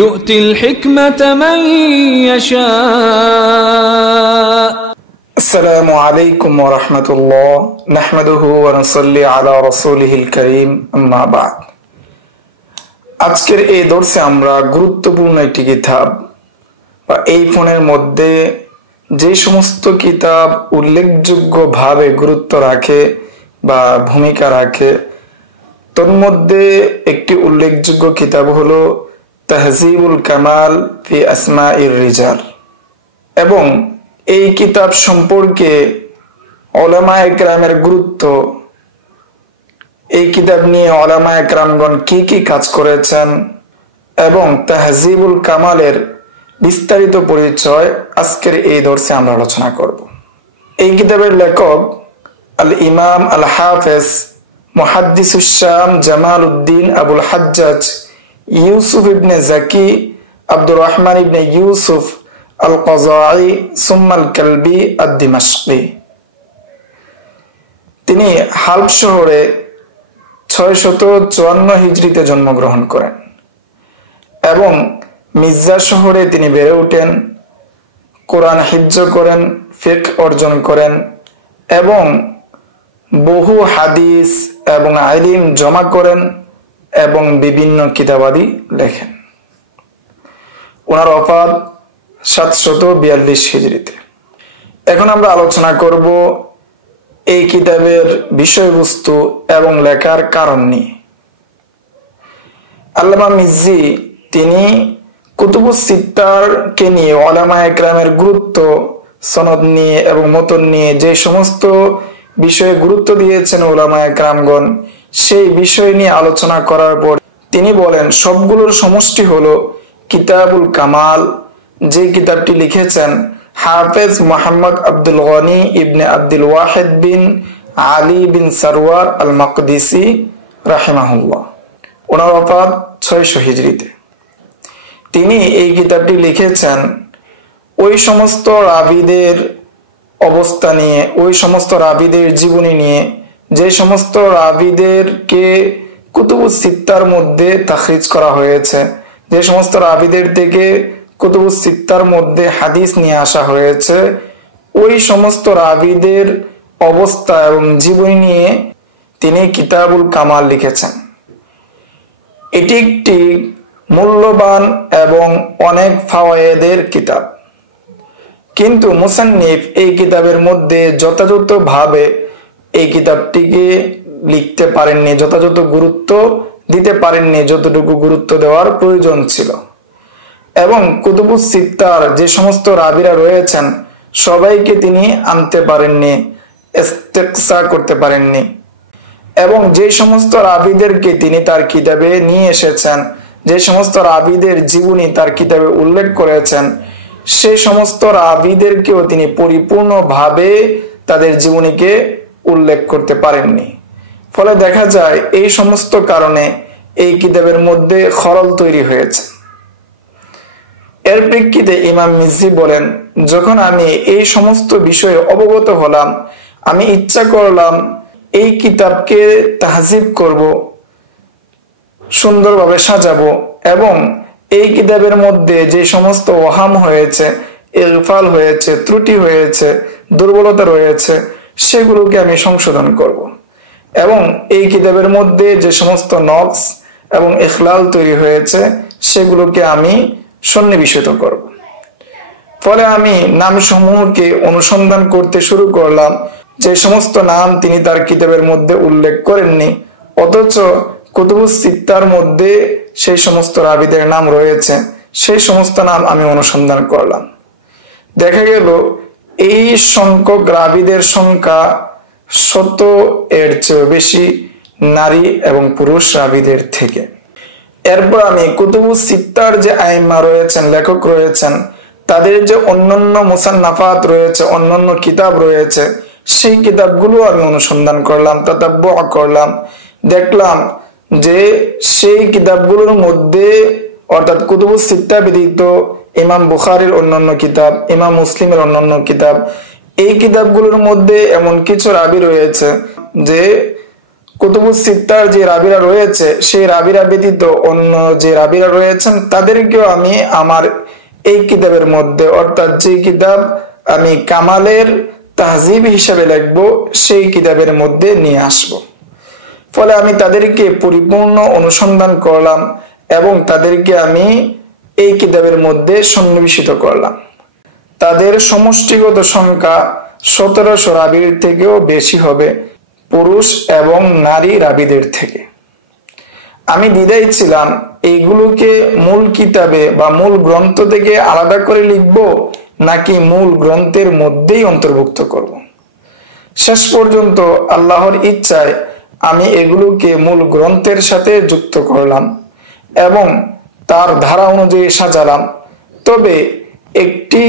يؤتي الحكمة من يشاء السلام عليكم ورحمة الله نحمده ونصلي على رسوله الكريم أما بعد আজকের এই দর্শে আমরা গুরুত্বপূর্ণ একটি কিতাব বা এই ফোনের মধ্যে যে সমস্ত কিতাব উল্লেখযোগ্যভাবে গুরুত্ব রাখে বা ভূমিকা রাখে তোর মধ্যে একটি উল্লেখযোগ্য কিতাব হলো তাহজিবুল কামাল ফি আসমাইর রিজাল এবং এই কিতাব সম্পর্কে উলামায়ে কেরামের গুরুত্ব, এই কিতাব নিয়ে উলামায়ে কেরামগণ কি কি কাজ করেছেন এবং তাহজিবুল কামালের বিস্তারিত পরিচয় আজকের এই দর্শে আমরা আলোচনা করব। এই কিতাবের লেখক আল ইমাম আল হাফেজ মুহাদ্দিসুশ শাম জামাল উদ্দিন আবুল হাজ্জাজ ইউসুফ ইবনে জাকি আব্দুর রহমান ইবনে ইউসুফ আল কাযাই সুম্মাল কালবি আদ-দিমাশকি। তিনি হালব শহরে 654 হিজরিতে জন্মগ্রহণ করেন এবং মির্জা শহরে তিনি বেড়ে ওঠেন, কোরআন হিফজ করেন, ফিকহ অর্জন করেন এবং বহু হাদিস এবং ইলম জমা করেন এবং বিভিন্ন কিতাবাদি লেখেন। ওনার ওফাত 742 হিজরিতে। এখন আমরা আলোচনা করব এই কিতাবের বিষয়বস্তু এবং লেখার কারণ নিয়ে। আল্লামা মিজ্জি তিনি কুতুবুস সিত্তারকে নিয়ে উলামায়ে কেরামের গুরুত্ব, সনদ নিয়ে এবং মতন নিয়ে যে সমস্ত বিষয়ে গুরুত্ব দিয়েছেন উলামায়ে কেরামগণ, সেই বিষয় নিয়ে আলোচনা করার পর তিনি বলেন সবগুলোর সমষ্টি হলো কিতাবুল কামাল, যে কিতাবটি লিখেছেন হাফেজ মুহাম্মদ আব্দুল গনি ইবনে আব্দুল ওয়াহিদ বিন আলী বিন সারওয়ার আল মাকদিসি রাহিমাহুল্লাহ। ওনার ওফাত 600 হিজরিতে। তিনি এই কিতাবটি লিখেছেন ওই সমস্ত রাবীদের অবস্থা নিয়ে, ওই সমস্ত রাবীদের জীবনী নিয়ে, যে সমস্ত রাবীদেরকে কুতুবুস সিত্তার মধ্যে তাখরিজ করা হয়েছে, যে সমস্ত রাবীদের থেকে কুতুবুস সিত্তার মধ্যে হাদিস নিয়ে আসা হয়েছে, ওই সমস্ত রাবীদের অবস্থা এবং জীবনী নিয়ে তিনি কিতাবুল কামাল লিখেছেন। এটি একটি মূল্যবান এবং অনেক ফাওয়ায়েদের কিতাব, কিন্তু মুসান্নিফ এই কিতাবের মধ্যে যথাযথভাবে এই কিতাবটিকে লিখতে পারেননি, যথাযথ গুরুত্ব দিতে পারেননি যতটুকু গুরুত্ব দেওয়ার প্রয়োজন ছিল। এবং কুতুবুস সিত্তার যে সমস্ত রাবীরা রয়েছেন সবাইকে তিনি আনতে পারেননি, ইস্তিকসা করতে পারেননি এবং যে সমস্ত রাবীদেরকে তিনি তার কিতাবে নিয়ে এসেছেন, যে সমস্ত রাবীদের জীবনী তার কিতাবে উল্লেখ করেছেন, সেই সমস্ত রাবীদেরকেও তিনি পরিপূর্ণভাবে তাদের জীবনীকে উল্লেখ করতে পারেননি। ফলে দেখা যায় এই সমস্ত কারণে এই কিতাবের মধ্যে খলল তৈরি হয়েছে। এর প্রেক্ষিতে ইমাম মিজ্জি বলেন, যখন আমি এই সমস্ত বিষয়ে অবগত হলাম, আমি ইচ্ছা করলাম এই কিতাবকে তাহজিব করব, সুন্দরভাবে সাজাবো এবং এই কিতাবের মধ্যে যে সমস্ত ওহাম হয়েছে, ইগফাল হয়েছে, ত্রুটি হয়েছে, দুর্বলতা রয়েছে, সেগুলোকে আমি সংশোধন করব এবং এই কিতাবের মধ্যে যে সমস্ত নকস এবং ইখলাল তৈরি হয়েছে সেগুলোকে আমি সন্নিবেশিত করব। ফলে আমি নামসমূহকে অনুসন্ধান করতে শুরু করলাম, যে সমস্ত নাম তিনি তার কিতাবের মধ্যে উল্লেখ করেননি অথচ কুতুবুস সিত্তার মধ্যে সেই সমস্ত রাবীদের নাম রয়েছে, সেই সমস্ত নাম আমি অনুসন্ধান করলাম। দেখা গেল এই সংখ্যক রাবীদের সংখ্যা 100 এর চেয়ে বেশি নারী এবং পুরুষ রাবীদের থেকে। এরপর আমি কুতুবুস সিত্তার যে আইম্মা রয়েছেন, লেখক রয়েছেন, তাদের যে অন্যান্য মুসান্নাফাত রয়েছে, অন্যান্য কিতাব রয়েছে, সেই কিতাবগুলো আমি অনুসন্ধান করলাম, তাতাব্বু করলাম। দেখলাম যে সেই কিতাবগুলোর মধ্যে অর্থাৎ কুতুবুস সিত্তা ব্যতীত ইমাম বুখারীর অন্যান্য কিতাব, ইমাম মুসলিমের অন্যান্য কিতাব, এই কিতাবগুলোর মধ্যে এমন কিছু রাবী রয়েছে যে কুতুবুস সিত্তার যে রাবিরা রয়েছে সেই রাবিরা ব্যতীত অন্য যে রাবিরা রয়েছেন তাদেরকেও আমি আমার এই কিতাবের মধ্যে, অর্থাৎ যে কিতাব আমি কামালের তাহজিব হিসাবে লিখবো সেই কিতাবের মধ্যে নিয়ে আসব। ফলে আমি তাদেরকে পরিপূর্ণ অনুসন্ধান করলাম এবং তাদেরকে আমি এই কিতাবের মধ্যে সন্নিবেশিত করলাম। তাদের সমষ্টিগত সংখ্যা 1700 রাবির থেকেও বেশি হবে পুরুষ এবং নারী রাবিদের থেকে। আমি দ্বিধায় ছিলাম এইগুলোকে মূল কিতাবে বা মূল গ্রন্থ থেকে আলাদা করে লিখব নাকি মূল গ্রন্থের মধ্যেই অন্তর্ভুক্ত করব। শেষ পর্যন্ত আল্লাহর ইচ্ছায় আমি এগুলোকে মূল গ্রন্থের সাথে যুক্ত করলাম এবং তার ধারা অনুযায়ী সাজালাম। তবে একটি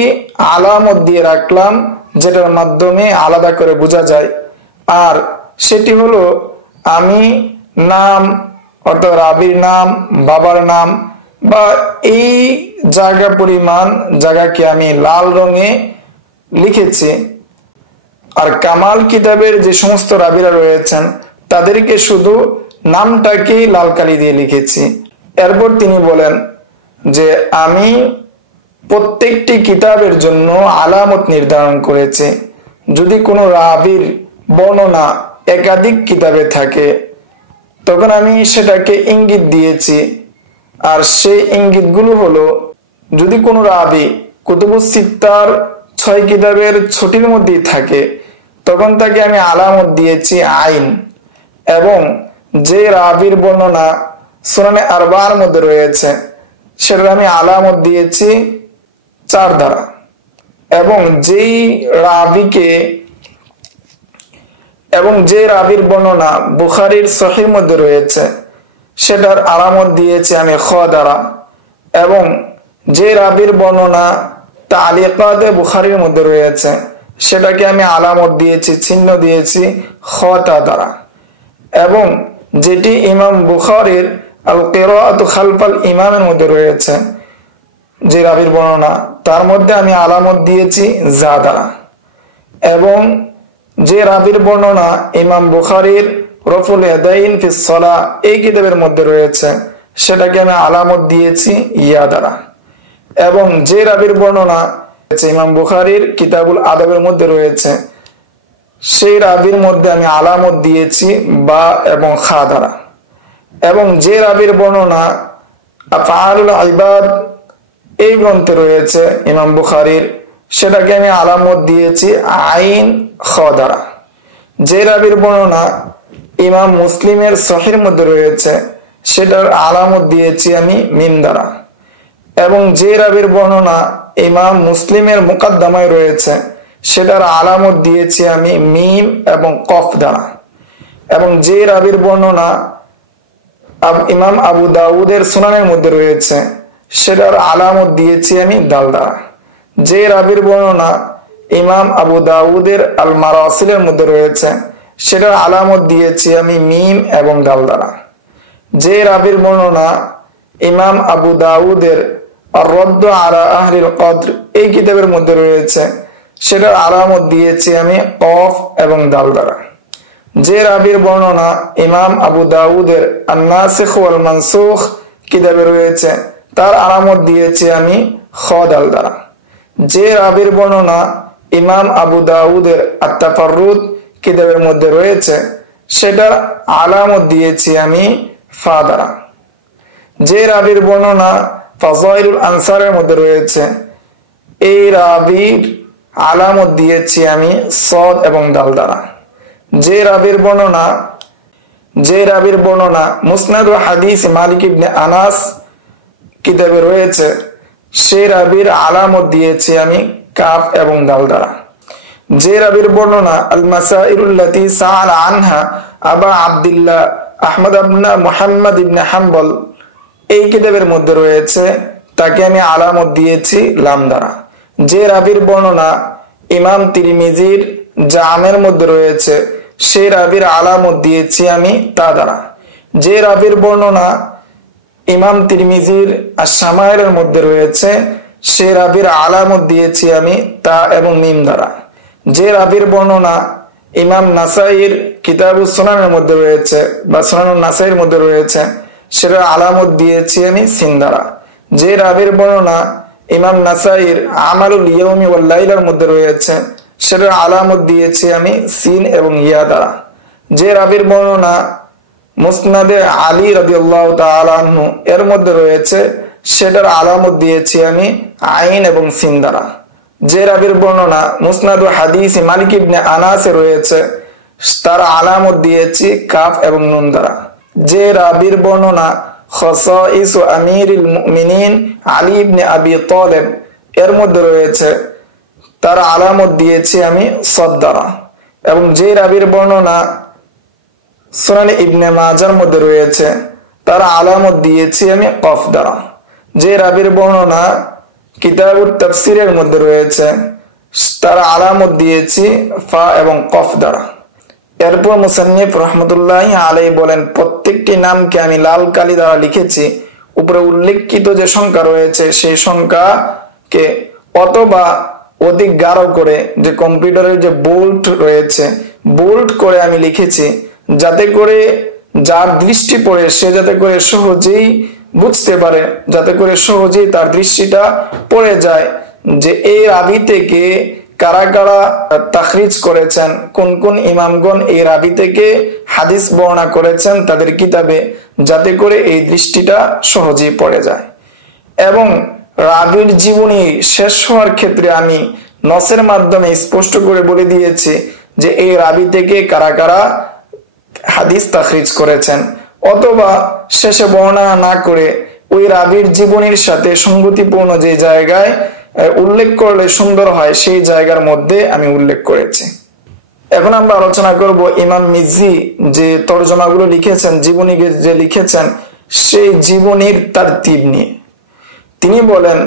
আলামত দিয়ে রাখলাম যেটার মাধ্যমে আলাদা করে বোঝা যায়, আর সেটি হলো আমি নাম, অর্থাৎ রাবির নাম, বাবার নাম বা এই জায়গা পরিমাণ জায়গাকে আমি লাল রঙে লিখেছি। আর কামাল কিতাবের যে সমস্ত রাবিরা রয়েছেন তাদেরকে শুধু নামটাকেই লাল কালি দিয়ে লিখেছি। এরপর তিনি বলেন যে আমি প্রত্যেকটি কিতাবের জন্য আলামত নির্ধারণ করেছি। যদি কোনো রাবির বর্ণনা একাধিক কিতাবে থাকে তখন আমি সেটাকে ইঙ্গিত দিয়েছি, আর সেই ইঙ্গিতগুলো হলো যদি কোনো রাবি কুতুবুস সিত্তার 6 কিতাবের ছোটির মধ্যেই থাকে তখন তাকে আমি আলামত দিয়েছি আইন, এবং যে রাবির বর্ণনা সুনানে আরবার মধ্যে রয়েছে সেটা আমি আলামত দিয়েছি 4 দ্বারা, এবং যে রাবির বর্ণনা বুখারীর সহিহ মধ্যে রয়েছে সেটার আলামত দিয়েছি আমি খ দ্বারা, এবং যে রাবির বর্ণনা তালিকাতে বুখারীর মধ্যে রয়েছে সেটাকে আমি আলামত দিয়েছি, চিহ্ন দিয়েছি খ তা দ্বারা, এবং যেটি ইমাম বুখারীর আল কিরাআতু খালফাল ইমামের মধ্যে রয়েছে যে রাবির বর্ণনা তার মধ্যে আমি আলামত দিয়েছি যা দ্বারা, এবং যে রাবির বর্ণনা ইমাম বুখারীর রফুল ইয়াদাইন ফিস সালাহ এই কিতাবের মধ্যে রয়েছে সেটাকে আমি আলামত দিয়েছি ইয়া দ্বারা, এবং যে রাবির বর্ণনা ইমাম বুখারীর কিতাবুল আদাবের মধ্যে রয়েছে সেই রাবির মধ্যে আমি আলামত দিয়েছি বা এবং খা দ্বারা, এবং যে রাবির বর্ণনা আফআলুল ইবাদ এই গ্রন্থে রয়েছে ইমাম বুখারীর সেটাকে আমি আলামত দিয়েছি আইন খ দ্বারা, যে রাবির বর্ণনা ইমাম মুসলিমের সহিহর মধ্যে রয়েছে সেটার আলামত দিয়েছি আমি মিম দ্বারা, এবং যে রাবির বর্ণনা ইমাম মুসলিমের মুকাদ্দামায় রয়েছে সেটার আলামত দিয়েছি আমি মিম এবং কফ দ্বারা, এবং যে রাবির বর্ণনা ইমাম আবু দাউদের সুনানের মধ্যে রয়েছে সেটার আলামত দিয়েছি আমি দাল দ্বারা, যে রাবির বর্ণনা ইমাম আবু দাউদের আল মারাসিলের মধ্যে রয়েছে সেটার আলামত দিয়েছি আমি মিম এবং দাল দ্বারা, যে রাবির বর্ণনা ইমাম আবু দাউদের আর রদ্দ আলা আহলিল কদর এই কিতাবের মধ্যে রয়েছে সেটার আলামত দিয়েছি আমি কফ এবং দাল দ্বারা, যে রাবির বর্ণনা ইমাম আবু দাউদের আন-নাসিখ ওয়াল মানসুখ কিতাবে রয়েছে তার আলামত দিয়েছি আমি খ দাল দ্বারা, যে রাবির বর্ণনা ইমাম আবু দাউদের আত-তাফাররুদ কিতাবের মধ্যে রয়েছে সেটার আলামত দিয়েছি আমি ফা দ্বারা, যে রাবির বর্ণনা ফাযাইলুল আনসারের মধ্যে রয়েছে এই রাবির আলামত দিয়েছি আমি সদ এবং দাল দ্বারা, যে রাবির বর্ণনা মুসনাদ ওয়া হাদিস মালিক ইবনে আনাস কিতাবে রয়েছে সেই রাবির আলামত দিয়েছি আমি কাফ এবং দাল দ্বারা, যে রাবির বর্ণনা আল মাসাইলুল্লাতী সাআলা আনহা আবা আব্দুল্লাহ আহমদ ইবনে মুহাম্মদ ইবনে হাম্বল এই কিতাবের মধ্যে রয়েছে তাকে আমি আলামত দিয়েছি লাম দ্বারা, যে রাবির বর্ণনা ইমাম তিরমিজির জামের মধ্যে রয়েছে সেই রাবির আলামত দিয়েছি আমি তা দ্বারা, যে রাবির বর্ণনা ইমাম তিরমিজির আশ-শামাইলের মধ্যে রয়েছে সেই রাবির আলামত দিয়েছি আমি তা এবং মিম দ্বারা, যে রাবির বর্ণনা ইমাম নাসাইর কিতাবুস সুনানের মধ্যে রয়েছে বা সুনানুন নাসাইর মধ্যে রয়েছে, সেটা আলামত দিয়েছি আমি সিন দ্বারা। যে রাবির বর্ণনা ইমাম নাসাইর আমালুল ইয়াউমি ওয়াল লাইলার মধ্যে রয়েছে, সেটা আলামত দিয়েছি আমি সিন এবং ইয়া দ্বারা। যে রাবির বর্ণনা মুসনাদে আলী রাদিয়াল্লাহু তাআলা আনহু এর মধ্যে রয়েছে, সেটার আলামত দিয়েছি আমি আইন এবং সিন দ্বারা। যে রাবির বর্ণনা মুসনাদ হাদিস মালিক ইবনে আনাসে রয়েছে, তার আলামত দিয়েছি কাফ এবং নুন দ্বারা। যে রাবির বর্ণনা খাসাইস আমিরুল মুমিনিন আলী ইবনে আবি তালেব এর মধ্যে রয়েছে, তার আলামত দিয়েছি আমি সাদ দ্বারা। এবং যে রাবির বর্ণনা সুনান ইবনে মাজার মধ্যে রয়েছে, তার আলামত দিয়েছি আমি কফ দ্বারা। যে রাবির বর্ণনা কিতাবুত তাফসিরের মধ্যে রয়েছে, তার আলামত দিয়েছি ফা এবং কফ দ্বারা। এরপর মুসান্নিফ রাহমাতুল্লাহি আলাইহি বলেন, প্রত্যেকটি নামকে আমি লাল কালি দ্বারা লিখেছি। উপরে উল্লেখিত যে সংখ্যা রয়েছে সেই সংখ্যাকে অথবা অধিক গাঢ় করে, যে কম্পিউটারের যে বোল্ড রয়েছে বোল্ড করে আমি লিখেছি, যাতে করে যার দৃষ্টি পড়ে সে যাতে করে সহজেই বুঝতে পারে, যাতে করে সহজেই তার দৃষ্টিটা পড়ে যায় যে এই রাবি থেকে কারা কারা তাখরিজ করেছেন, কোন কোন ইমামগণ এই রাবি থেকে হাদিস বর্ণনা করেছেন তাদের কিতাবে, যাতে করে এই দৃষ্টিটা সহজেই পড়ে যায়। এবং রাবির জীবনী শেষ হওয়ার ক্ষেত্রে আমি নসের মাধ্যমে স্পষ্ট করে বলে দিয়েছি যে এই রাবি থেকে কারা কারা হাদিস তাখরিজ করেছেন, অথবা শেষে বর্ণনা না করে ওই রাবির জীবনীর সাথে সঙ্গতিপূর্ণ যে জায়গায় উল্লেখ করলে সুন্দর হয় সেই জায়গার মধ্যে আমি উল্লেখ করেছি। এখন আমরা আলোচনা করব ইমাম মিজি যে তরজমাগুলো লিখেছেন, জীবনী যে লিখেছেন, সেই জীবনীর তারতিব নিয়ে। তিনি বলেন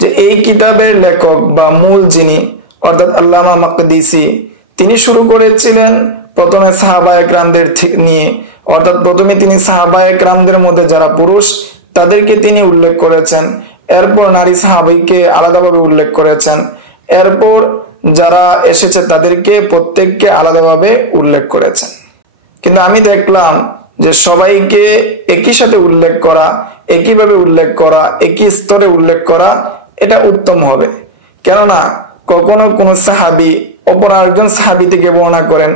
যে এই কিতাবের লেখক বা মূল যিনি অর্থাৎ আল্লামা মাকদিসি, তিনি শুরু করেছিলেন প্রথমে সাহাবায়ে কেরামদের নিয়ে, অর্থাৎ প্রথমে তিনি সাহাবায়ে কেরামদের মধ্যে যারা পুরুষ তাদেরকে তিনি উল্লেখ করেছেন, এরপর নারী সাহাবীকে আলাদাভাবে উল্লেখ করেছেন, এরপর যারা এসেছে তাদেরকে প্রত্যেককে আলাদাভাবে উল্লেখ করেছেন। কিন্তু আমি দেখলাম যে সবাইকে একই সাথে উল্লেখ করা, একইভাবে উল্লেখ করা, একই স্তরে উল্লেখ করা এটা উত্তম হবে। কেননা কখনো কোন সাহাবী অপর আরেকজন সাহাবী থেকে বর্ণনা করেন,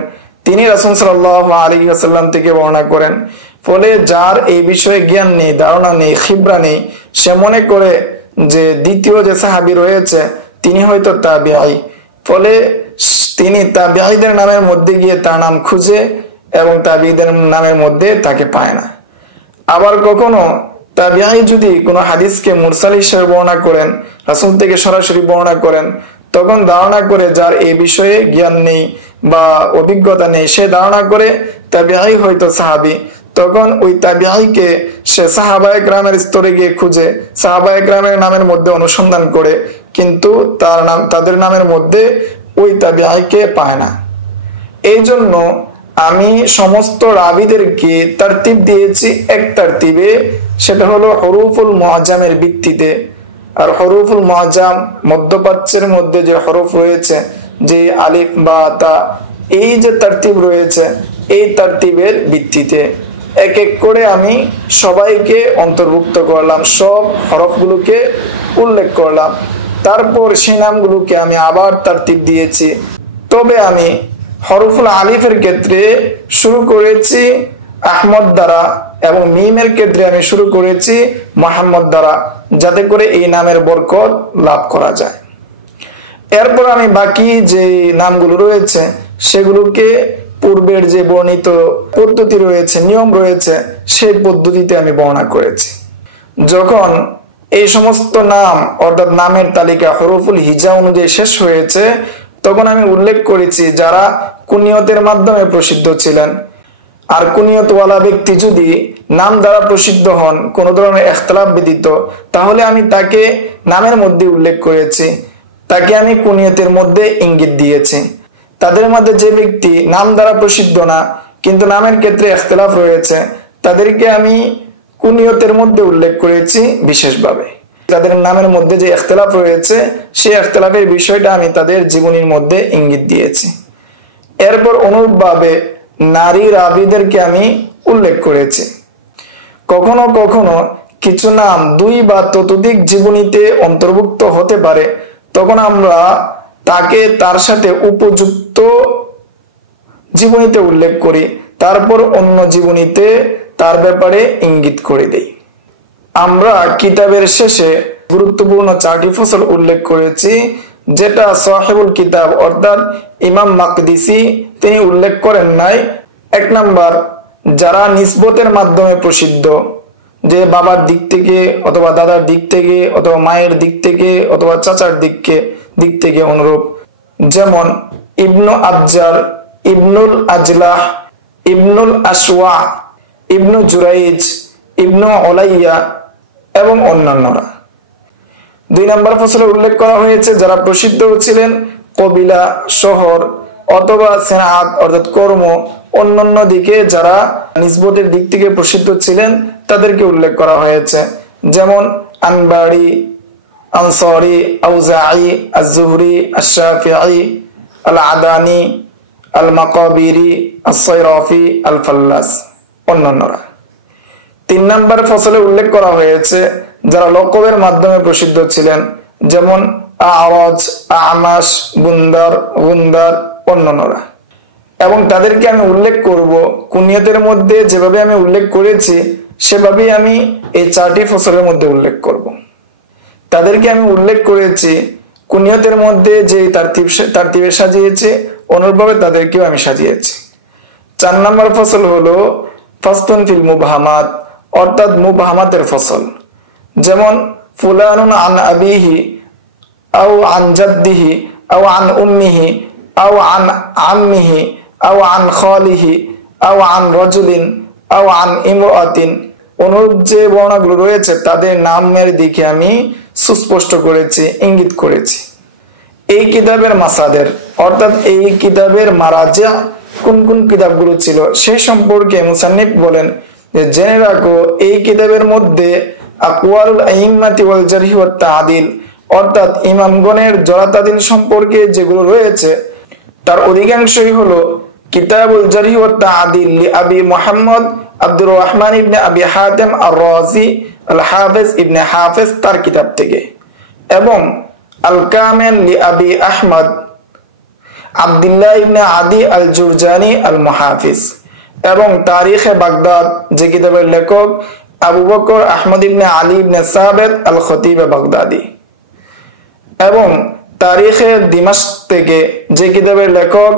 তিনি রাসূল সাল্লাল্লাহু আলাইহি ওয়াসাল্লাম থেকে বর্ণনা করেন, ফলে যার এই বিষয়ে জ্ঞান নেই, ধারণা নেই, খিবরা নেই, সে মনে করে যে দ্বিতীয় যে সাহাবী রয়েছে তিনি হয়তো তাবিঈ, ফলে তিনি তাবিঈদের নামের মধ্যে গিয়ে তার নাম খুঁজে এবং তাবিঈদের নামের মধ্যে তাকে পায় না। আবার কখনো তাবিঈ যদি কোনো হাদিসকে মুরসাল হিসেবে বর্ণনা করেন, রাসূল থেকে সরাসরি বর্ণনা করেন, তখন ধারণা করে যার এই বিষয়ে জ্ঞান নেই বা অভিজ্ঞতা নেই, সে ধারণা করে তাবিঈ হয়তো সাহাবী, তখন ওই তাবিঈকে সে সাহাবায়ে কেরামের স্তরে গিয়ে খুঁজে সাহাবায়ে কেরামের নামের মধ্যে অনুসন্ধান করে, কিন্তু তাদের নামের মধ্যে ওই তাবিঈকে পায় না। এই জন্য আমি সমস্ত রাবীদেরকে তারতিব দিয়েছি এক তারতিবে, সেটা হলো হরুফুল মুআজ্জামের ভিত্তিতে। আর হরুফুল মুআজ্জাম মধ্যপ্রাচ্যের মধ্যে যে হরফ রয়েছে, যে আলিফ বা তা, এই যে তারতিব রয়েছে এই তারতিবের ভিত্তিতে এক এক করে আমি সবাইকে অন্তর্ভুক্ত করলাম, সব হরফগুলোকে উল্লেখ করলাম, তারপর সেই নামগুলোকে আমি আবার তারতিব দিয়েছি। তবে আমি হরফুল আলিফের ক্ষেত্রে শুরু করেছি আহমদ দ্বারা এবং মিমের ক্ষেত্রে আমি শুরু করেছি মুহাম্মদ দ্বারা, যাতে করে এই নামের বরকত লাভ করা যায়। এরপর আমি বাকি যে নামগুলো রয়েছে সেগুলোকে পূর্বের যে বর্ণিত পদ্ধতি রয়েছে, নিয়ম রয়েছে, সেই পদ্ধতিতে আমি বর্ণনা করেছি। যখন এই সমস্ত নাম অর্থাৎ নামের তালিকা হরফুল হিজা অনুযায়ী শেষ হয়েছে, তখন আমি উল্লেখ করেছি যারা কুনিয়তের মাধ্যমে প্রসিদ্ধ ছিলেন। আর কুনিয়তওয়ালা ব্যক্তি যদি নাম দ্বারা প্রসিদ্ধ হন কোন ধরনের ইখতিলাফ ব্যতীত, তাহলে আমি তাকে নামের মধ্যে উল্লেখ করেছি, তাকে আমি কুনিয়তের মধ্যে ইঙ্গিত দিয়েছি। তাদের মধ্যে যে ব্যক্তি নাম দ্বারা প্রসিদ্ধ না কিন্তু নামের ক্ষেত্রে ইখতিলাফ রয়েছে, তাদেরকে আমি কুনিয়তের মধ্যে উল্লেখ করেছি বিশেষভাবে। তাদের নামের মধ্যে যে ইখতিলাফ রয়েছে সেই ইখতিলাফের বিষয়টা আমি তাদের জীবনীর মধ্যে ইঙ্গিত দিয়েছি। এরপর অনুরূপভাবে নারী রাবীদেরকে আমি উল্লেখ করেছি। কখনো কখনো কিছু নাম 2 বা ততোধিক জীবনীতে অন্তর্ভুক্ত হতে পারে, তখন আমরা তাকে তার সাথে উপযুক্ত জীবনীতে উল্লেখ করি, তারপর অন্য জীবনীতে তার ব্যাপারে ইঙ্গিত করে দেই। আমরা কিতাবের শেষে গুরুত্বপূর্ণ 4টি ফসল উল্লেখ করেছি, যেটা সাহেবুল কিতাব অর্থাৎ ইমাম মাকদিসি তিনি উল্লেখ করেন নাই। 1 নাম্বার, যারা নিসবতের মাধ্যমে প্রসিদ্ধ, যে বাবার দিক থেকে অথবা দাদার দিক থেকে অথবা মায়ের দিক থেকে অথবা চাচার দিক থেকে অনুরূপ, যেমন ইবনু আবজার, ইবনুল আজলাহ, ইবনুল আশওয়া, ইবনু জুরাইজ, ইবনু উলাইয়া এবং অন্যান্যরা। 2 নম্বর ফসলে উল্লেখ করা হয়েছে যারা প্রসিদ্ধ ছিলেন কবিলা, শহর অথবা সেনাত অর্থাৎ কর্ম, অন্যান্য দিকে যারা নিসবতের দিক থেকে প্রসিদ্ধ ছিলেন তাদেরকে উল্লেখ করা হয়েছে, যেমন আনবারি, আনসারি, আউজাঈ, আজ-জুহরি, আশ-শাফিঈ, আল-আদানি, আল-মাকাবিরি, আস-সায়রাফি, আল-ফাল্লাস অন্যান্যরা। 3 নম্বর ফসলে উল্লেখ করা হয়েছে যারা লকবের মাধ্যমে প্রসিদ্ধ ছিলেন, যেমন আরাজ, আমাশ, বুন্দার, গুন্দার অন্যান্যরা। এবং তাদেরকে আমি উল্লেখ করব কুনিয়তের মধ্যে যেভাবে আমি উল্লেখ করেছি সেভাবেই আমি এই 4টি ফসলের মধ্যে উল্লেখ করব। তাদেরকে আমি উল্লেখ করেছি কুনিয়তের মধ্যে যে তারতিবে সাজিয়েছে অনুরূপভাবে তাদেরকেও আমি সাজিয়েছি। 4 নম্বর ফসল হলো ফাসতুন ফিল মুবহামাত অর্থাৎ মুবহামাতের ফসল, যেমন ফুলানুন আন আবিহি আও আন জাদ্দিহি আও আন উম্মিহি আও আন আম্মিহি আও আন খালিহি আও আন রাজুলিন আও আন ইমরাতিন, অনুরূপ যে বর্ণগুলো রয়েছে তাদের নামের দিকে আমি সুস্পষ্ট করেছি, ইঙ্গিত করেছি। এই কিতাবের মাসাদের অর্থাৎ এই কিতাবের মারাজা কোন কোন কিতাবগুলো ছিল সেই সম্পর্কে মুসান্নিফ বলেন যে জেনে রাখো এই কিতাবের মধ্যে আকওয়ালুল আইম্মাতি ওয়াল জারহি ওয়াত তা'দিল অর্থাৎ ইমামগণের জরাতাদিল সম্পর্কে যেগুলো রয়েছে তার অধিকাংশই হলো কিতাবুল জারহি ওয়াত তা'দিল লি আবি মুহাম্মদ আব্দুর রহমান ইবনে আবি হাতিম আর-রাজি আল হাফিজ ইবনে হাফিজ তার কিতাব থেকে, এবং আল কামিল লি আবি আহমদ আব্দুল্লাহ ইবনে আদি আল জুরজানি আল মুহাফিজ, এবং তারিখে বাগদাদ যে কিতাবের লেখক আবু বকর আহমদ ইবনে আলী ইবনে সাবেত আল খতিব বাগদাদি, এবং তারিখে দিমাশক থেকে যে কিতাবের লেখক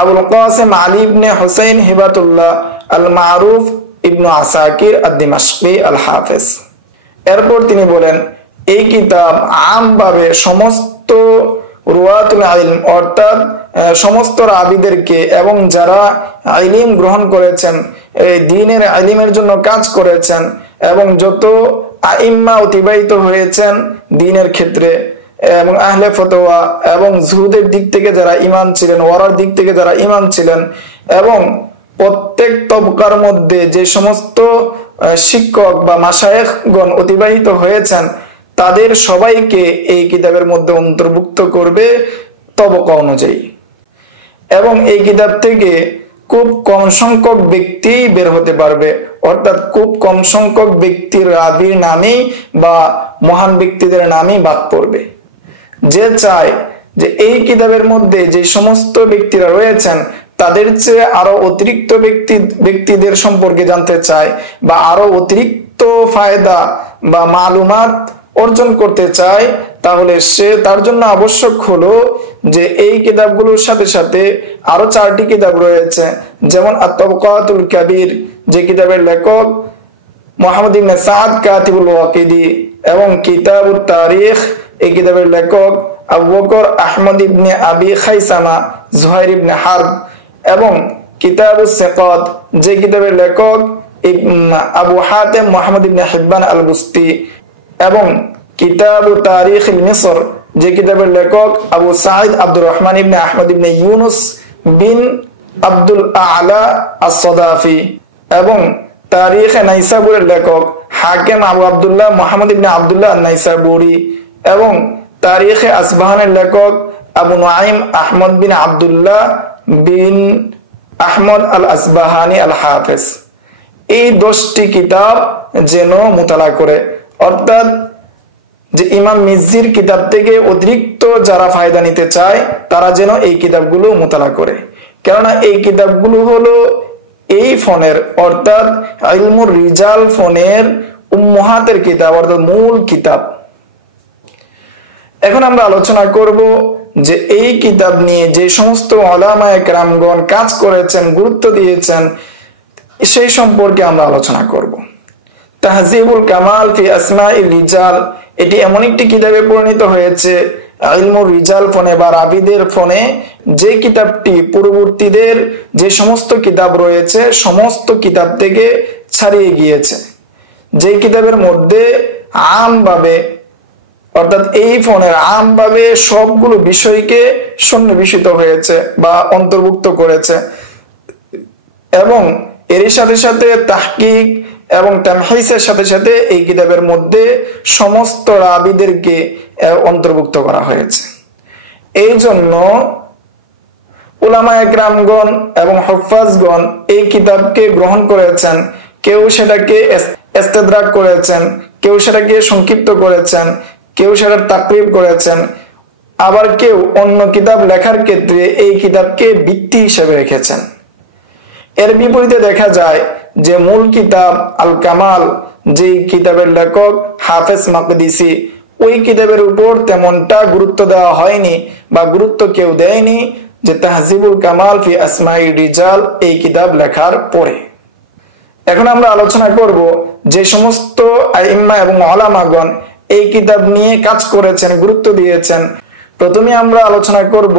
আবুল কাসিম আলী ইবনে হুসাইন হিবাতুল্লাহ আল মারুফ ইবনু আসাকির আদ-দিমাশকি আল হাফিজ। এরপর তিনি বলেন এই কিতাব আমভাবে সমস্ত রুয়াতুল ইলম অর্থাৎ সমস্ত রাবীদেরকে এবং যারা ইলম গ্রহণ করেছেন, এই দ্বীনের ইলমের জন্য কাজ করেছেন এবং যত আইম্মা অতিবাহিত হয়েছেন দ্বীনের ক্ষেত্রে এবং আহলে ফতোয়া এবং জুহুদের দিক থেকে যারা ইমাম ছিলেন, ওয়ারার দিক থেকে যারা ইমাম ছিলেন, এবং প্রত্যেক তবকার মধ্যে যে সমস্ত শিক্ষক বা মাশায়েখগণ অতিবাহিত হয়েছেন তাদের সবাইকে এই কিতাবের মধ্যে অন্তর্ভুক্ত করবে তবকা অনুযায়ী। এবং এই কিতাব থেকে খুব কম সংখ্যক ব্যক্তি বের হতে পারবে, অর্থাৎ খুব কম সংখ্যক ব্যক্তির রাবীর নামে বা মহান ব্যক্তিদের নামে বাদ পড়বে। যে চায় যে এই কিতাবের মধ্যে যে সমস্ত ব্যক্তিরা রয়েছেন তাদের চেয়ে আরো অতিরিক্ত ব্যক্তিদের সম্পর্কে জানতে চায় বা আরো অতিরিক্ত ফায়দা বা মালুমাত অর্জন করতে চায়, তাহলে সে তার জন্য আবশ্যক হলো যে এই কিতাবগুলোর সাথে সাথে আরো 4টি কিতাব রয়েছে, যেমন আত-তাবাকাতুল কাবীর যে কিতাবের লেখক মুহাম্মদ ইবনে সাদ কাতিবুল ওয়াকিদি, এবং কিতাবুত তারিখ এই কিতাবের লেখক আবু বকর আহমদ ইবনে আবি খাইসামা জুহাইর ইবনে হারব, এবং কিতাবুস সিকাত যে কিতাবের লেখক আবু হাতিম মুহাম্মদ ইবনে হিব্বান আল বুস্তি, এবং কিতাবু তারিখ মিসর যে কিতাবের লেখক আবু সাঈদ আব্দুর রহমান ইবনে আহমদ ইবনে ইউনুস বিন আব্দুল আলা আস-সাদাফি, এবং তারিখ নাইসাবুরের লেখক হাকিম আবু আব্দুল্লাহ মুহাম্মদ ইবনে আব্দুল্লাহ নাইসাবুরি, এবং তারিখে আসবাহানের লেখক আবু নুআইম আহমদ বিন আব্দুল্লাহ বিন আহমদ আল আসবাহানি আল হাফেজ। এই 10টি কিতাব যেন মুতালা করে, অর্থাৎ যে ইমাম মিজ্জির কিতাব থেকে অতিরিক্ত যারা ফায়দা নিতে চায় তারা যেন এই কিতাবগুলো মুতালা করে। কেননা এই কিতাবগুলো হলো এই ফনের অর্থাৎ ইলমুর রিজাল ফনের উম্মহাতের কিতাব, অর্থাৎ মূল কিতাব। এখন আমরা আলোচনা করব যে এই কিতাব নিয়ে যে সমস্ত উলামায়ে কেরামগণ কাজ করেছেন, গুরুত্ব দিয়েছেন, সেই সম্পর্কে আমরা আলোচনা করব। তাহজিবুল কামাল ফি আসমাইর রিজাল, এটি এমন একটি কিতাবে পরিণত হয়েছে ইলমুর রিজাল ফনে বা রাবিদের ফনে, যে কিতাবটি পূর্ববর্তীদের যে সমস্ত কিতাব রয়েছে সমস্ত কিতাব থেকে ছাড়িয়ে গিয়েছে, যে কিতাবের মধ্যে আমভাবে অর্থাৎ এই ফনের আমভাবে সবগুলো বিষয়কে সন্নিবেশিত হয়েছে বা অন্তর্ভুক্ত করেছে, এবং এর সাথে সাথে তাহকিক এবং তামহিসের সাথে সাথে এই কিতাবের মধ্যে সমস্ত রাবিদেরকে অন্তর্ভুক্ত করা হয়েছে। এই জন্য উলামায়ে কেরামগণ এবং হুফাজগণ এই কিতাবকে গ্রহণ করেছেন। কেউ সেটাকে ইস্তেদরাক করেছেন, কেউ সেটাকে সংক্ষিপ্ত করেছেন, কেউ সেটার তাকরিব করেছেন, আবার কেউ অন্য কিতাব লেখার ক্ষেত্রে এই কিতাবকে ভিত্তি হিসেবে রেখেছেন। এর বিপরীতে দেখা যায় যে মূল কিতাব আল কামাল, যে কিতাবের লেখক হাফেজ মাকদিসি, ওই কিতাবের উপর তেমনটা গুরুত্ব দেওয়া হয়নি বা গুরুত্ব কেউ দেয়নি যে তাহজিবুল কামাল ফি আসমাইর রিজাল এই কিতাব লেখার পরে। এখন আমরা আলোচনা করব যে সমস্ত আইম্মা এবং উলামাগণ এই কিতাব নিয়ে কাজ করেছেন, গুরুত্ব দিয়েছেন। প্রথমে আমরা আলোচনা করব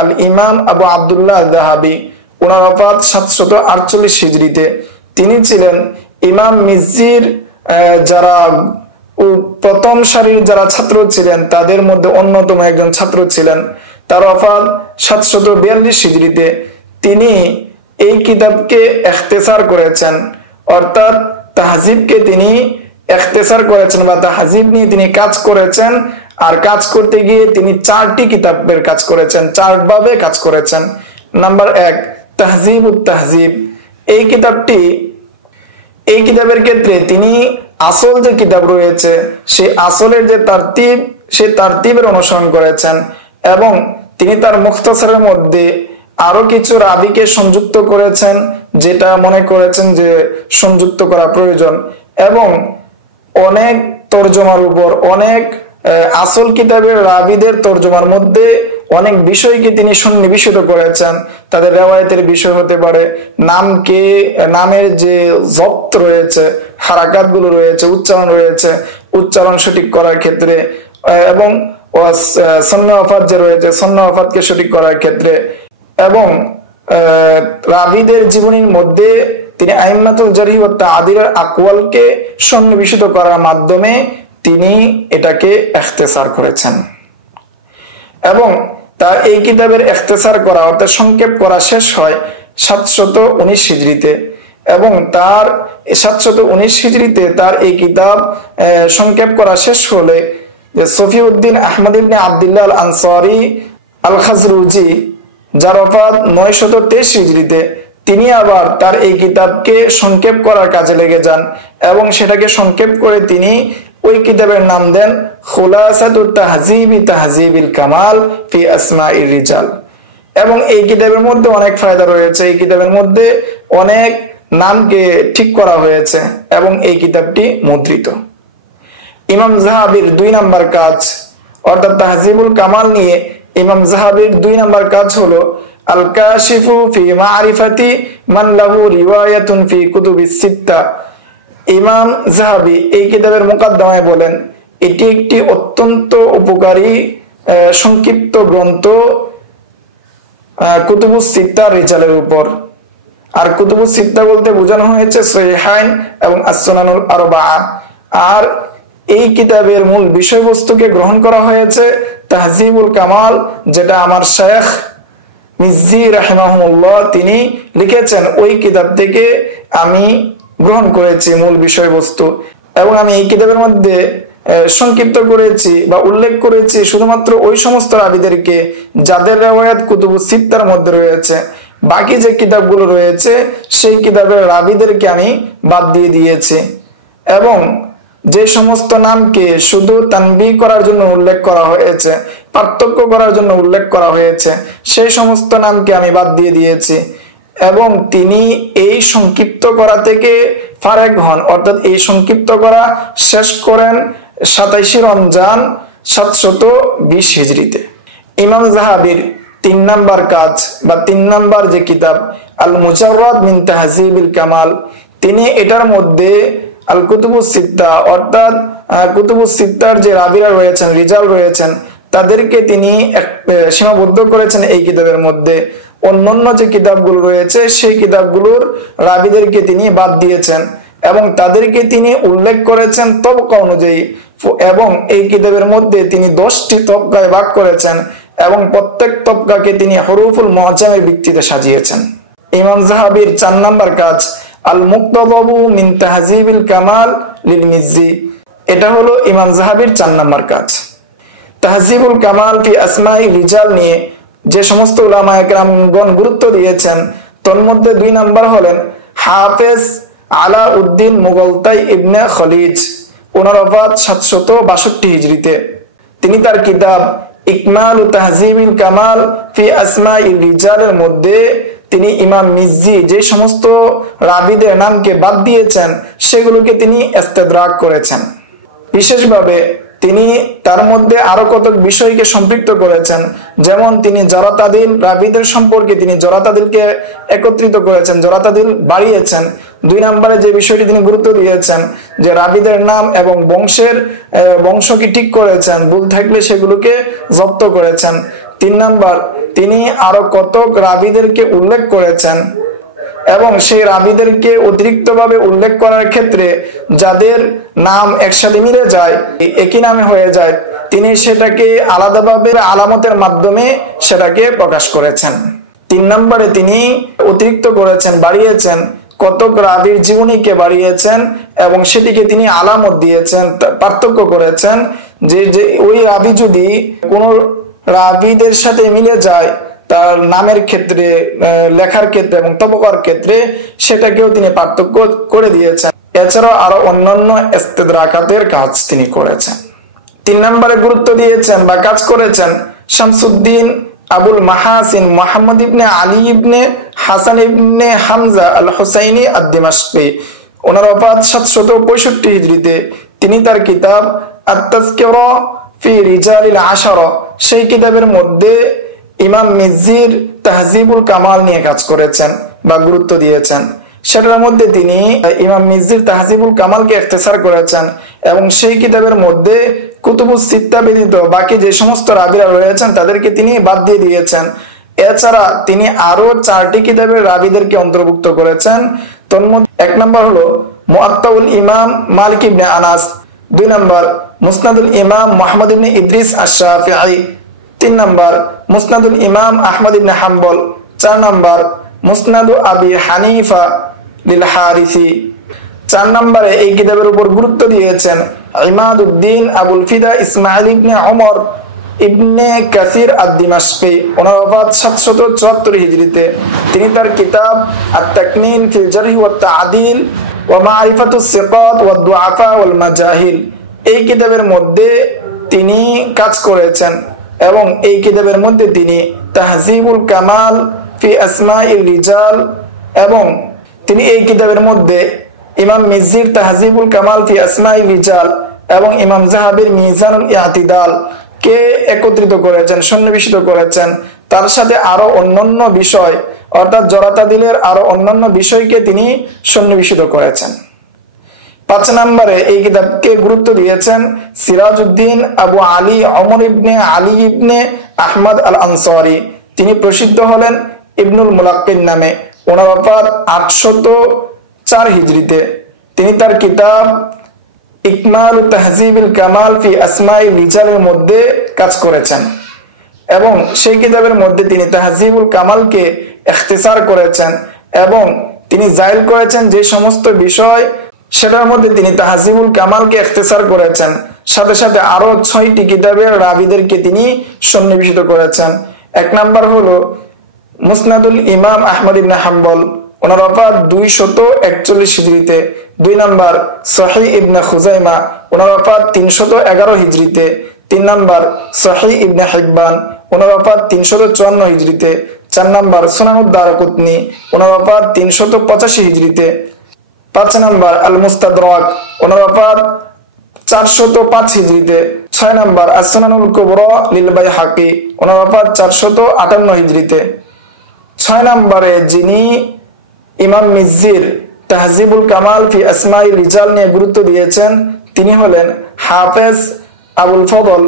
আল ইমাম আবু আব্দুল্লাহ যাহাবী। ওনার ওফাত 748 হিজরিতে। তিনি ছিলেন ইমাম মিজ্জির যারা প্রথম সারির যারা ছাত্র ছিলেন তাদের মধ্যে অন্যতম একজন ছাত্র ছিলেন। তার ওফাত 742 হিজরিতে। তিনি এই কিতাবকে ইখতিসার করেছেন, অর্থাৎ তাহজিবকে তিনি ইখতিসার করেছেন বা তাহজিব নিয়ে তিনি কাজ করেছেন। আর কাজ করতে গিয়ে তিনি 4টি কিতাবের কাজ করেছেন, 4 ভাবে কাজ করেছেন। নাম্বার 1 তাহজিবুত তাহজিব। এই কিতাবের ক্ষেত্রে তিনি আসল যে কিতাব রয়েছে সেই আসলের যে তারতিব, সেই তারতিবের অনুসরণ করেছেন, এবং তিনি তার মুখতাসারের মধ্যে আরো কিছু রাবিকে সংযুক্ত করেছেন যেটা মনে করেছেন যে সংযুক্ত করা প্রয়োজন, এবং অনেক তরজমার উপর অনেক আসল কিতাবের রাবিদের তরজমার মধ্যে অনেক বিষয়কে তিনি সন্নিবেশিত করেছেন। তাদের রেওয়ায়েতের বিষয় হতে পারে, নামের যে জব্ত রয়েছে, হারাকাত গুলো রয়েছে, উচ্চারণ রয়েছে, উচ্চারণ সঠিক করার ক্ষেত্রে, এবং সন্না ওয়াফাত যে রয়েছে সন্না ওয়াফাতকে সঠিক করার ক্ষেত্রে, এবং রাবিদের জীবনীর মধ্যে তিনি আইম্মাতুল জারহি ওয়াত তা'দীলের আকওয়ালকে সন্নিবেশিত করার মাধ্যমে তিনি এটাকে ইখতিসার করেছেন। এবং তার এই কিতাবের ইখতিসার করা অর্থাৎ সংক্ষেপ করা শেষ হয় 719 হিজরিতে, এবং তার 719 হিজরিতে তার এই কিতাব সংক্ষেপ করা শেষ হলে যে সফিউদ্দিন আহমদ ইবনে আব্দুল্লাহ আল আনসারী আল খাজরুজি, যার ওফাত 923 হিজরিতে, তিনি আবার তার এই কিতাবকে সংক্ষেপ করার কাজে লেগে যান, এবং সেটাকে সংক্ষেপ করে তিনি ওই কিতাবের নাম দেন খুলাসাতুত তাহজিবি তাহজিবিল কামাল ফি আসমাইর রিজাল। এবং এই কিতাবের মধ্যে অনেক ফায়দা রয়েছে, এই কিতাবের মধ্যে অনেক নামকে ঠিক করা হয়েছে, এবং এই কিতাবটি মুদ্রিত। ইমাম যাহাবীর 2 নম্বর কাজ অর্থাৎ তাহজিবুল কামাল নিয়ে ইমাম যাহাবীর 2 নম্বর কাজ হলো আল কাশিফু ফি মারিফাতি মান লাহু রিওয়ায়াতুন ফি কুতুবিস সিত্তা। ইমাম যাহাবী এই কিতাবের মুকাদ্দমায় বলেন, এটি একটি অত্যন্ত উপকারী সংক্ষিপ্ত গ্রন্থ কুতুবুস সিত্তা রিজালের উপর। আর কুতুবুস সিত্তা বলতে বোঝানো হয়েছে সহিহাইন এবং as-সুনানুল আরবাআ। আর এই কিতাবের মূল বিষয়বস্তুকে গ্রহণ করা হয়েছে তাহজিবুল কামাল, যেটা আমার শেখ মিজ্জি রাহিমাহুল্লাহ তিনি লিখেছেন, ওই কিতাব থেকে আমি গ্রহণ করেছি মূল বিষয়বস্তু। এবং আমি এই কিতাবের মধ্যে সংক্ষিপ্ত করেছি বা উল্লেখ করেছি শুধুমাত্র ওই সমস্ত রাবীদেরকে যাদের রিওয়ায়াত কুতুবুস সিত্তার মধ্যে রয়েছে। বাকি যে কিতাবগুলো রয়েছে সেই কিতাবের রাবীদেরকে আমি বাদ দিয়ে দিয়েছি এবং যে সমস্ত নামকে শুধু তানবিহ করার জন্য উল্লেখ করা হয়েছে, পার্থক্য করার জন্য উল্লেখ করা হয়েছে, সেই সমস্ত নামকে আমি বাদ দিয়ে দিয়েছি এবং তিনি এই সংক্ষিপ্ত করা থেকে ফারেক হন, অর্থাৎ এই সংক্ষিপ্ত করা শেষ করেন 27 রমজান 720 হিজরিতে। ইমাম যাহাবীর 3 নাম্বার কাজ বা 3 নাম্বার যে কিতাব আল মুজাররাদ মিন তাহযিবিল কামাল, তিনি এটার মধ্যে আল কুতুবুস সিত্তা অর্থাৎ কুতুবুস সিত্তার যে রাবীরা রয়েছেন, রিজাল রয়েছেন, তাদেরকে তিনি সীমাবদ্ধ করেছেন এই কিতাবের মধ্যে। অন্যান্য যে কিতাবগুলো রয়েছে সেই কিতাবগুলোর রাবীদেরকে তিনি বাদ দিয়েছেন এবং তাদেরকে তিনি উল্লেখ করেছেন তবকা অনুযায়ী এবং এই কিতাবের মধ্যে তিনি 10টি তবকায় ভাগ করেছেন এবং প্রত্যেক তবকাকে তিনি হুরুফুল মুআজ্জামের ভিত্তিতে সাজিয়েছেন। ইমাম যাহাবীর 4 নাম্বার কাজ আল মুক্তাদাবু মিন তাহযিবিল কামাল লিল মিজ্জি, এটা হলো ইমাম যাহাবীর 4 নাম্বার কাজ। তাহযিবুল কামাল ফি আসমাই রিজাল নিয়ে যে সমস্ত উলামায়ে কেরামগণ গুরুত্ব দিয়েছেন তার মধ্যে 2 নাম্বার হলেন হাফেজ আলাউদ্দিন মুগলতাই ইবনে খলিজ, ওনার ওফাত 762 হিজরিতে। তিনি তার কিতাব ইকমালু তাহযিবিল কামাল ফি আসমাই রিজালের মধ্যে তিনি ইমাম মিজ্জি যে সমস্ত রাবীদের নামকে বাদ দিয়েছেন সেগুলোকে তিনি ইস্তেদরাক করেছেন। বিশেষভাবে তিনি তার মধ্যে আরো কতক বিষয়কে সম্পৃক্ত করেছেন, যেমন তিনি জরাতাদিল রাবীদের সম্পর্কে তিনি জরাতাদিলকে একত্রিত করেছেন, জরাতাদিল বাড়িয়েছেন। 2 নম্বরে যে বিষয়টি তিনি গুরুত্ব দিয়েছেন যে রাবীদের নাম এবং বংশকে ঠিক করেছেন, ভুল থাকলে সেগুলোকে জব্দ করেছেন। 3 নম্বর তিনি আরো কতক রাবীদেরকে উল্লেখ করেছেন এবং সেই রাবীদেরকে অতিরিক্তভাবে উল্লেখ করার ক্ষেত্রে যাদের নাম একসাথে মিলে যায়, একই নামে হয়ে যায়, তিনি সেটাকে আলাদাভাবে আলামতের মাধ্যমে সেটাকে প্রকাশ করেছেন। 3 নম্বরে তিনি অতিরিক্ত করেছেন, বাড়িয়েছেন, কতক রাবীর জীবনীকে বাড়িয়েছেন এবং সেটিকে তিনি আলামত দিয়েছেন, পার্থক্য করেছেন যে ওই রাবী যদি কোন রাবীদের সাথে মিলে যায় তার নামের ক্ষেত্রে, লেখার ক্ষেত্রে এবং তবকার ক্ষেত্রে, সেটাকেও তিনি পার্থক্য করে দিয়েছেন। এছাড়াও আরো অন্যান্য ইস্তেদরাকাতের কাজ তিনি করেছেন। 3 নম্বরে গুরুত্ব দিয়েছেন বা কাজ করেছেন শামসুদ্দিন আবুল মাহাসিন মুহাম্মদ ইবনে আলী ইবনে হাসান ইবনে হামজা আল হুসাইনি আদ-দিমাশকি, ওনার ওফাত 765 হিজরিতে। তিনি তার কিতাব আত-তাযকিরা ফি রিজালিল আশারা, সেই কিতাবের মধ্যে ইমাম মিজ্জির তাহযিবুল কামাল নিয়ে কাজ করেছেন বা গুরুত্ব দিয়েছেন। সেটার মধ্যে তিনি ইমাম মিজ্জির তাহযিবুল কামালকে ইখতিসার করেছেন এবং সেই কিতাবের মধ্যে কুতুবুস সিত্তা ব্যতীত বাকি যে সমস্ত রাবীরা রয়েছেন তাদেরকে তিনি বাদ দিয়ে দিয়েছেন। এছাড়া তিনি আরো 4টি কিতাবের রাবীদেরকে অন্তর্ভুক্ত করেছেন। তার মধ্যে 1 নম্বর হলো মুআত্তাউল ইমাম মালিক ইবনে আনাস, 2 নম্বর মুসনাদুল ইমাম মুহাম্মদ ইবনে ইদ্রিস আশ-শাফিঈ, 3 নম্বর মুসনাদুল ইমাম আহমদ ইবনে হাম্বল, 4 নম্বর মুসনাদু আবি হানিফা লিল হারিসি। 4 নম্বরে এই কিতাবের উপর গুরুত্ব দিয়েছেন ইমাদউদ্দিন আবুল ফিদা ইসমাইল ইবনে ওমর ইবনে কাসির আদ-দিমাশকি, ওনার ওফাত 774 হিজরিতে। তিনি তার কিতাব আত-তাকনিন ফিল জারহ ওয়াত তা'দিল ওয়া মা'রিফাতুস সিকাত ওয়াদ দুআফা ওয়াল মাজাহিল, এই কিতাবের মধ্যে তিনি কাজ করেছেন এবং এই কিতাবের মধ্যে তিনি তাহযিবুল কামাল ফি আসমাইল রিজাল এবং তিনি এই কিতাবের মধ্যে ইমাম মিজ্জির তাহযিবুল কামাল ফি আসমাইল রিজাল এবং ইমাম যাহাবীর মিজানুল ইআতিদাল কে একত্রিত করেছেন, সন্নিবেশিত করেছেন। তার সাথে আরো অন্যান্য বিষয় অর্থাৎ জরাতাদিলের আরো অন্যান্য বিষয়কে তিনি সন্নিবেশিত করেছেন। 5 নম্বরে এই কিতাবকে গুরুত্ব দিয়েছেন সিরাজউদ্দিন আবু আলী ওমর ইবনে আলী ইবনে আহমদ আল আনসারী, তিনি প্রসিদ্ধ হলেন ইবনুল মুলাক্কিন নামে। ওনার ওফাত 804 হিজরিতে। তিনি তার কিতাব ইকমালু তাহযিবিল কামাল ফি আসমাইল রিজালের মধ্যে কাজ করেছেন এবং সেই কিতাবের মধ্যে তিনি তাহযিবুল কামালকে ইখতিসার করেছেন এবং তিনি জাইল করেছেন যে সমস্ত বিষয় সেটার মধ্যে তিনি তাহজিবুল কামালকে ইখতিসার করেছেন, সাথে সাথে আরো 6টি কিতাবের রাবীদেরকে তিনি সন্নিবেশিত করেছেন। এক নাম্বার হলো মুসনাদুল ইমাম আহমদ ইবনে হাম্বল, ওনার ওফাত 241 হিজরিতে। 2 নাম্বার সহিহ ইবনে খুজাইমা, ওনার ওফাত 311 হিজরিতে। 3 নাম্বার সহিহ ইবনে হিব্বান, ওনার ওফাত 354 হিজরিতে। 4 নাম্বার সুনানুদ দারকুতনি, ওনার ওফাত 385 হিজরিতে। 5 নাম্বার আল মুস্তাদরাক, ওনার ওফাত 405 হিজরিতে। 6 নাম্বার আস-সুনানুল কুবরা লিল বাইহাকি, ওনার ওফাত 458 হিজরিতে। 6 নম্বরে যিনি ইমাম মিজ্জির তাহজিবুল কামাল ফি আসমাই রিজাল নিয়ে গুরুত্ব দিয়েছেন তিনি হলেন হাফেজ আবুল ফদল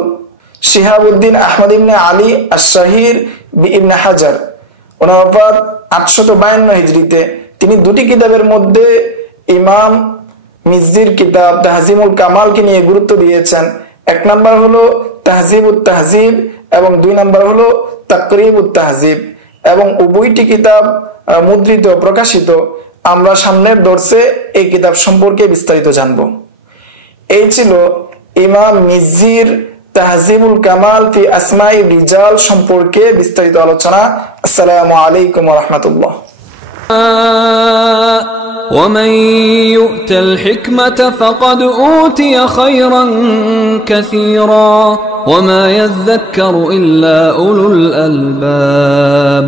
শিহাবুদ্দিন আহমদ ইবনে আলী আশ-শাহির ইবনে হাজার, ওনার ওফাত 852 হিজরিতে। তিনি দুটি কিতাবের মধ্যে ইমাম মিজ্জির কিতাব তাহজিবুল কামালকে নিয়ে গুরুত্ব দিয়েছেন। এক নাম্বার হলো তাহজিবুত তাহজিব এবং 2 নাম্বার হলো তাকরিবুত তাহজিব, এবং উভয়টি কিতাব মুদ্রিত প্রকাশিত। আমরা সামনের দর্সে এই কিতাব সম্পর্কে বিস্তারিত জানব। এই ছিল ইমাম মিজ্জির তাহজিবুল কামাল ফি আসমাই রিজাল সম্পর্কে বিস্তারিত আলোচনা। আসসালামু আলাইকুম ওয়া রাহমাতুল্লাহ। ومن يؤت الحكمة فقد أوتي خيرا كثيرا وما يذكر إلا أولو الألباب.